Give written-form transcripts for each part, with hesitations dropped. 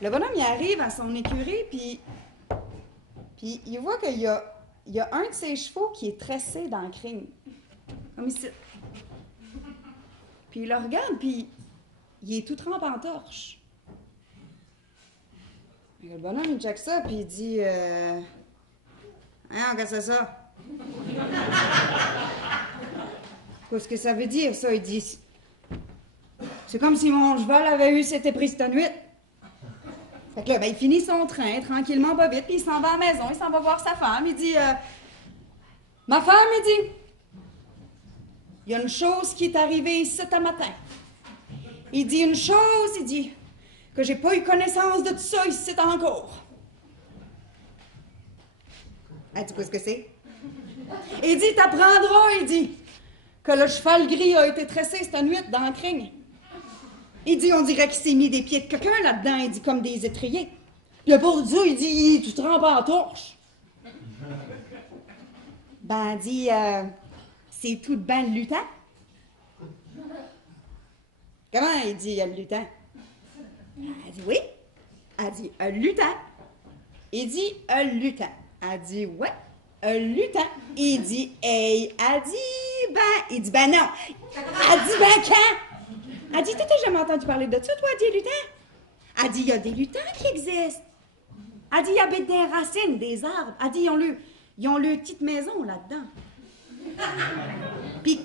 Le bonhomme, il arrive à son écurie, puis il voit qu'il y a un de ses chevaux qui est tressé dans le crine. Comme ici. Puis il le regarde, puis il est tout trempé en torche. Le bonhomme, il check ça, puis il dit hein, qu'est-ce que c'est ça? Qu'est-ce que ça veut dire, ça? Il dit c'est comme si mon cheval avait eu cette éprise de nuit. Fait que là, il finit son train, tranquillement, pas vite, puis il s'en va à la maison, il s'en va voir sa femme, il dit ma femme, il dit il y a une chose qui est arrivée ici ce matin. Il dit une chose, il dit que j'ai pas eu connaissance de tout ça ici encore. Elle dit, qu'est-ce que c'est? Il dit, t'apprendras, il dit, que le cheval gris a été tressé cette nuit dans la crigne. Il dit, on dirait qu'il s'est mis des pieds de quelqu'un là-dedans, il dit, comme des étriers. Puis le pauvre Dieu, il dit, tu te trempes en torche. Ben, elle dit, c'est tout de ben le lutin. Comment il dit, le lutin? Elle dit, oui. Elle dit, un lutin. Il dit, un lutin. Elle dit, ouais, un lutin. Il dit, hey. Elle dit, ben. Il dit, ben non. Elle dit, ben quand? Elle dit, t'as jamais entendu parler de ça, toi, dit lutin? Elle dit, il y a des lutins qui existent. Elle dit, ils habitent des racines, des arbres. Elle dit, ils ont leur petite maison là-dedans. Puis,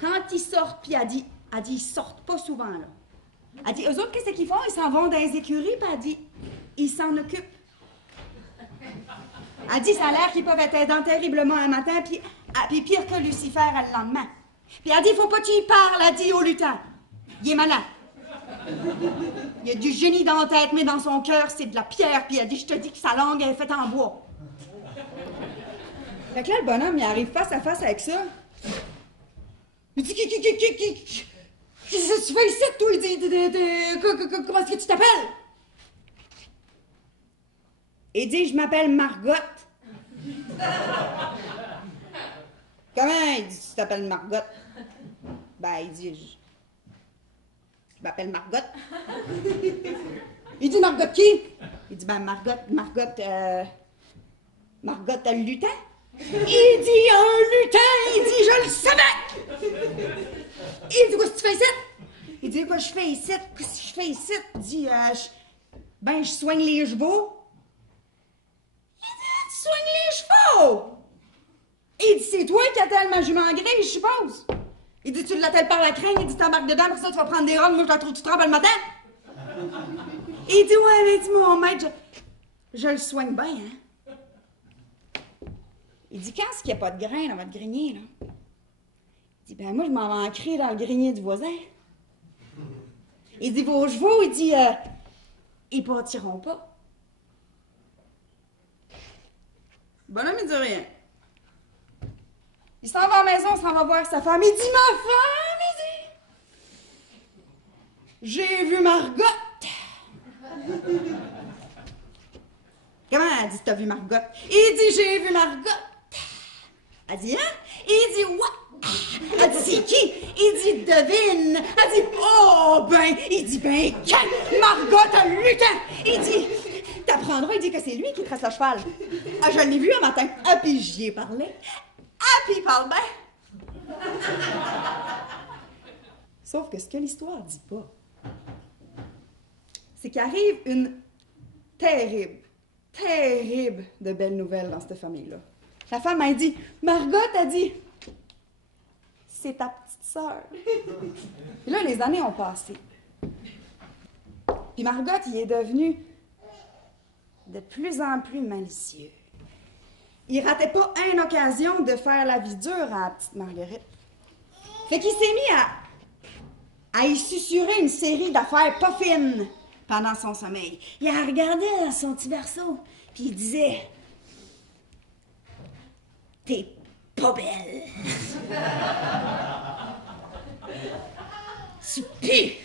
quand ils sortent, puis elle dit, ils sortent pas souvent, là. Elle dit, eux autres, qu'est-ce qu'ils font? Ils s'en vont dans les écuries, puis elle dit, ils s'en occupent. Elle dit, ça a l'air qu'ils peuvent être aidants terriblement un matin, puis pire que Lucifer le lendemain. Puis elle dit, faut pas que tu y parles, elle dit au lutin. Il est malin. Il a du génie dans la tête, mais dans son cœur, c'est de la pierre, puis elle dit, je te dis que sa langue est faite en bois. Fait que là, le bonhomme, il arrive face à face avec ça. Il dit, qu'est-ce que tu fais ici, toi? Il dit, comment est-ce que tu t'appelles? Il dit, je m'appelle Margot. Comment? Il dit, tu t'appelles Margot? Ben, il dit, je m'appelle Margot. Il dit, Margot qui? Il dit, ben, Margot, le lutin. Il dit, un lutin! Il dit, je le savais! Il dit, qu'est-ce que tu fais ici? Il dit, quoi je fais ici? Qu'est-ce que je fais ici? Il dit, je soigne les chevaux. Il dit, tu soignes les chevaux? Il dit, c'est toi qui attelles ma jument grise, je suppose. Il dit, tu l'attelles par la crème, il dit, t'embarques dedans, pour ça, tu vas prendre des robes, moi, je la trouve, tu trempes le matin. Il dit, ouais, mais il dit, mon maître, je le soigne bien, hein. Il dit, quand est-ce qu'il n'y a pas de grain dans votre grenier, là? Il dit, ben moi, je m'en vais en crier dans le grenier du voisin. Il dit, vos chevaux, il dit, ils partiront pas. Le bonhomme, il dit rien. Il s'en va à la maison, il s'en va voir sa femme. Il dit, ma femme, il dit, j'ai vu Margot. Comment elle dit, t'as vu Margot? Il dit, j'ai vu Margot. Elle dit, hein? Il dit, ouais. Elle dit, c'est qui? Il dit, devine. Elle dit, oh, ben. Il dit, ben, quand? Margot, t'as le lutin. Il dit, t'apprendras, il dit que c'est lui qui tresse le cheval. Ah, je l'ai vu un matin. Ah, puis j'y ai parlé. Ah, puis il parle bien. Sauf que ce que l'histoire dit pas, c'est qu'il arrive une terrible de belles nouvelles dans cette famille-là. La femme a dit, Margot a dit, c'est ta petite sœur. Et là, les années ont passé. Puis Margot, il est devenu de plus en plus malicieux. Il ratait pas une occasion de faire la vie dure à la petite Marguerite. Fait qu'il s'est mis à y susurrer une série d'affaires pas fines pendant son sommeil. Il a regardé dans son petit berceau, puis il disait, t'es pas belle. Tu pues.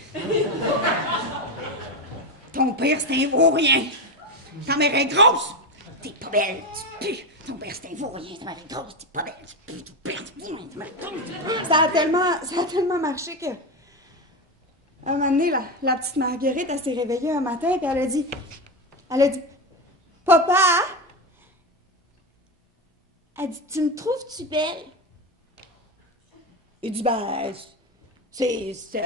Ton père, c'est un vaurien. Ta mère est grosse. T'es pas belle. Tu pues. Ton père, c'est un vaurien. Ta mère est grosse. T'es pas belle. Tu pues. Ton père, tu pues. Ta mère est grosse. Ça a tellement marché que un moment donné, la petite Marguerite, elle s'est réveillée un matin, puis elle a dit, Papa, elle dit, tu me trouves-tu belle? Il dit, ben, elle dit, c'est ça.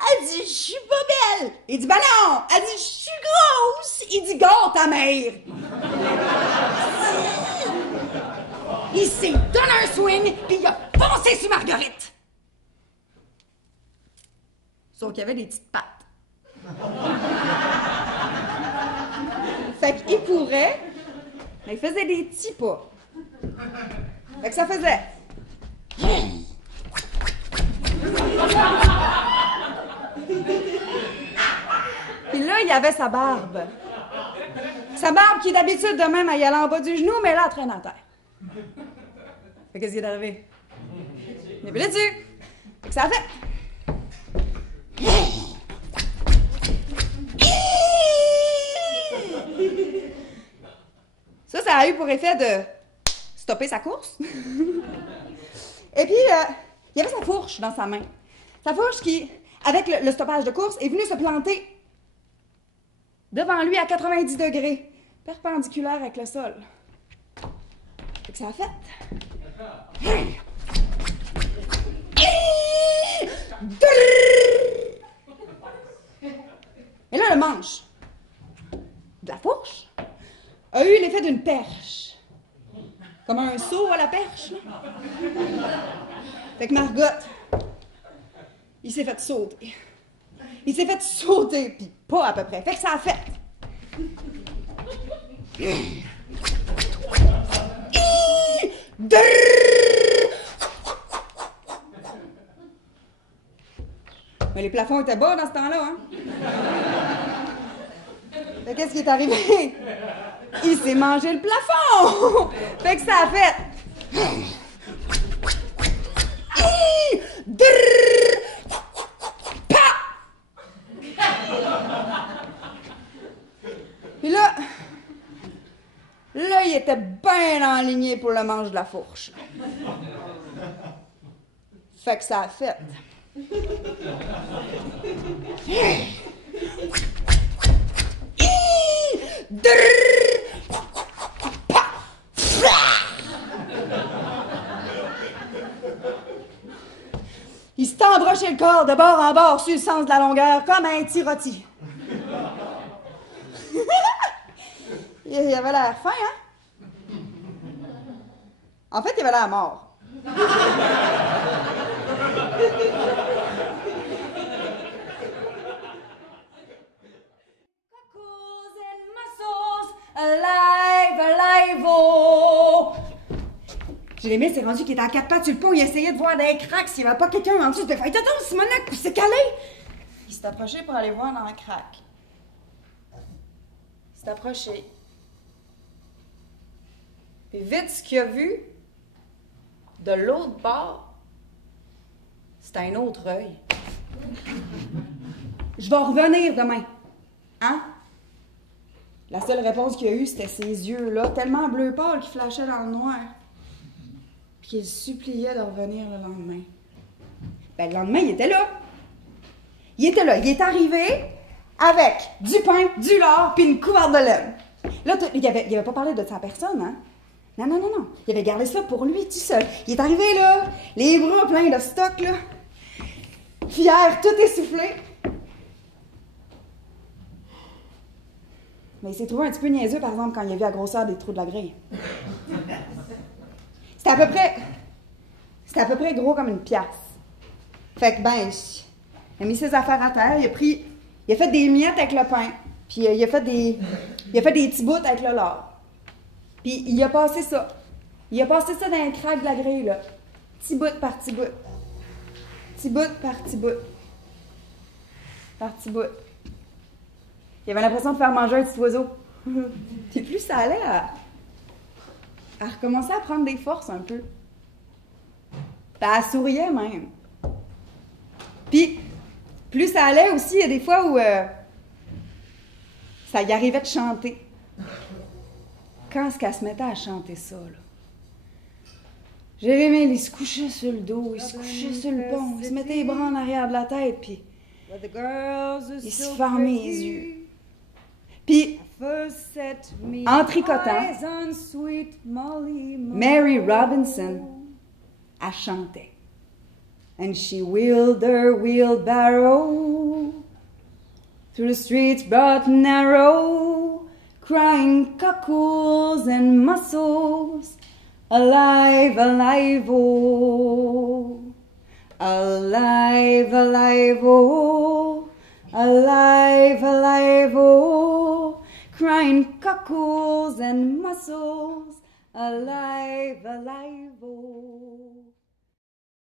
Elle dit, je suis pas belle. Il dit, ben non. Elle dit, je suis grosse. Il dit, gare ta mère. Il s'est donné un swing, puis il a foncé sur Marguerite. Sauf qu'il y avait des petites pattes. Fait qu'il courait, mais il faisait des petits pas. Fait que ça faisait... Puis là, il y avait sa barbe. Sa barbe qui, d'habitude, de même, elle y allait en bas du genou, mais là, elle traîne en terre. Fait qu'est-ce qui est arrivé? Il est plus là-dessus. Fait que ça a fait... Ça a eu pour effet de stopper sa course. Et puis, il y avait sa fourche dans sa main. Sa fourche qui, avec le stoppage de course, est venue se planter devant lui à 90 degrés, perpendiculaire avec le sol. Fait que ça a fait... Et là, le manche de la fourche a eu l'effet d'une perche. Comme un saut à la perche, là. Fait que Margot, il s'est fait sauter. Il s'est fait sauter, puis pas à peu près. Fait que ça a fait... Mais les plafonds étaient bas dans ce temps-là, hein? Fait qu'est-ce qui est arrivé? Il s'est mangé le plafond! Fait que ça a fait... Puis là, il était bien enligné pour le manche de la fourche. Fait que ça a fait... Il s'est embroché le corps de bord en bord sur le sens de la longueur comme un petit rôti. Il avait l'air fin, hein? En fait, il avait l'air mort. Alive, j'ai aimé, c'est rendu qu'il était à quatre pattes sur le pont, il essayait de voir des cracks s'il n'y avait pas quelqu'un en dessous. Il fait, attends, Simonac, puis c'est calé. Il s'est approché pour aller voir dans le crack. Il s'est approché. Puis vite, ce qu'il a vu, de l'autre bord, c'était un autre œil. Je vais revenir demain. Hein? La seule réponse qu'il a eue, c'était ses yeux-là, tellement bleu pâle qu'ils flashaient dans le noir. Puis qu'il suppliait de revenir le lendemain. Ben, le lendemain, il était là. Il était là. Il est arrivé avec du pain, du lard, puis une couverte de laine. Là, il avait pas parlé de sa personne, hein? Non. Il avait gardé ça pour lui, tout seul. Il est arrivé, là, les bras pleins de stock, là. Fier, tout essoufflé. Mais il s'est trouvé un petit peu niaiseux, par exemple, quand il a vu la grosseur des trous de la grille. C'était à peu près gros comme une pièce. Fait que, ben, il a mis ses affaires à terre, il a fait des miettes avec le pain, puis il a fait des petits bouts avec le lard. Puis il a passé ça. Il a passé ça dans un crack de la grille, là. Petit bout par petit bout. Petit bout par petit bout. Par petit bout. Il avait l'impression de faire manger un petit oiseau. Puis plus ça allait à recommencer à prendre des forces un peu. Puis elle souriait même. Puis plus ça allait aussi, il y a des fois où ça y arrivait de chanter. Quand est-ce qu'elle se mettait à chanter ça, là? Jérémie, il se couchait sur le dos, il se couchait sur le pont, il se mettait les bras en arrière de la tête, puis il se fermait les yeux. Puis, en tricotant, Mary Robinson, elle chantait. And she wheeled her wheelbarrow through the streets broad and narrow, crying cockles and mussels, alive, alive, oh, alive, alive, oh, alive, alive, oh, crying cockles and mussels, alive, alive, oh.